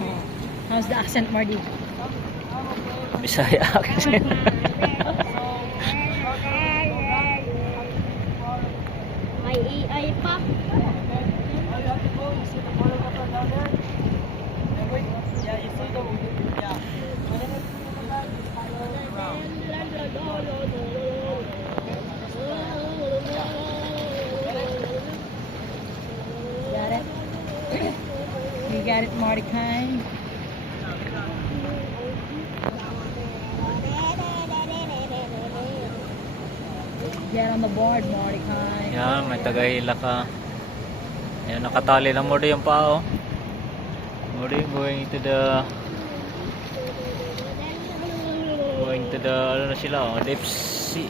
Oh. How's the accent, Marty? Bisaya accent. May AI pa. Got it? You got it, Mordecai? Get on the board, Mordecai. Yan, may tagahila ka. Yan, nakatali lang mo yung pao. Mori going to the ano na sila, oh, deep sea.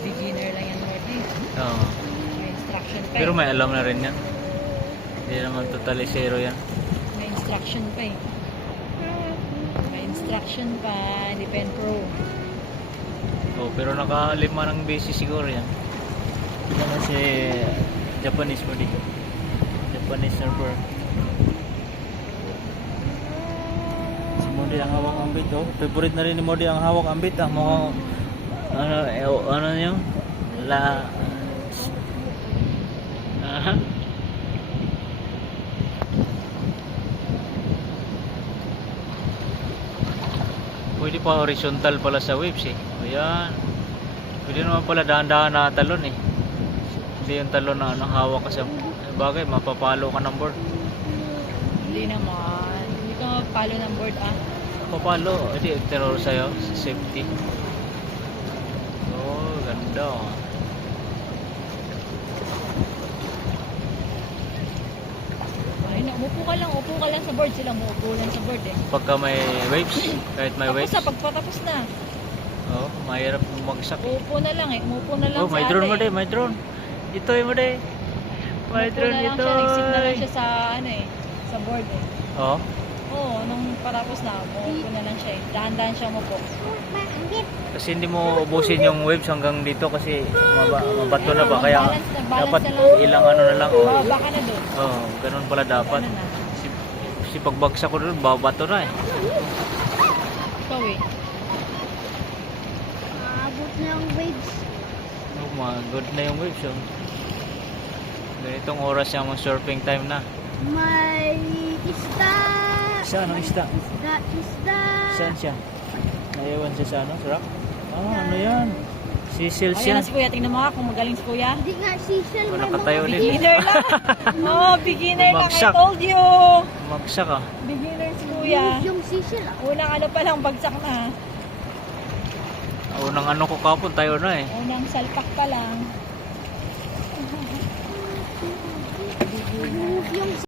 Beginner lang yan, Marty. Oh. May instruction pa Pero eh. may alam na rin yan. Hindi naman totally zero yan. May instruction pa eh. May instruction pa. Hindi pa yan pro. Oh, pero nakalima ng base siguro yan. Ito na si Japanese mo dito. Japanese server. Si Modi ang hawak ang bit, oh. Favorite na rin ni Modi ang hawak ang bit, ah. Mukhang ano nyo? Aha. Pwede pa horizontal pala sa waves eh. Ayan. Pwede naman pala dahan-dahan na talon eh. Hindi yung talon na ano, hawak ka sa bagay, mapapalo ka ng board. Hindi naman. Hindi ka mapalo ng board ah. Mapapalo, hindi terror sa'yo, safety. Oh, ganda. Ay, umupo ka lang sa board. Sila umupo lang sa board eh. Pagka may waves, kahit may Tapos waves. na, pagpatapos na. Oh, mahirap bumagsak eh. Umupo na lang eh. Umupo na lang Oh, may si drone ate. mo din, may drone. Ito'y mo din. May Umupo drone na lang ito. siya. Nag-sit na lang siya sa ano eh. Sa board eh. Oh, Oo, nung patapos na, umupo na lang siya eh. Dahan-dahan siya umupo. kasi hindi mo ubusin yung waves hanggang dito kasi mabato na ba. Kaya Nag-balance dapat na lang. ilang ano na lang. Oh, Bababa ka na doon. oh ganun pala dapat. Ano na? Si pagbagsak ko doon, babato na eh. Ikaw eh. Abot na yung waves. Oh, good na yung waves. Oh. Ganitong oras yung surfing time na. May isda. Saan ang isda? Isda. Saan siya? Naiwan siya sa ano? Sa rock? Ah, ano yan? Seashells Ayan yan. na si Kuya. Tingnan mo nga kung magaling si Kuya. Hindi nga seashell. Kung May nakatayo mga din. Beginner lang. Oh, beginner lang. I Bumagsak. told you. Magsak ah. Beginner si Kuya. yung seashell. Unang ano pa lang, bagsak na. Unang ano ko kapon, tayo na eh. Unang salpak pa lang. Yung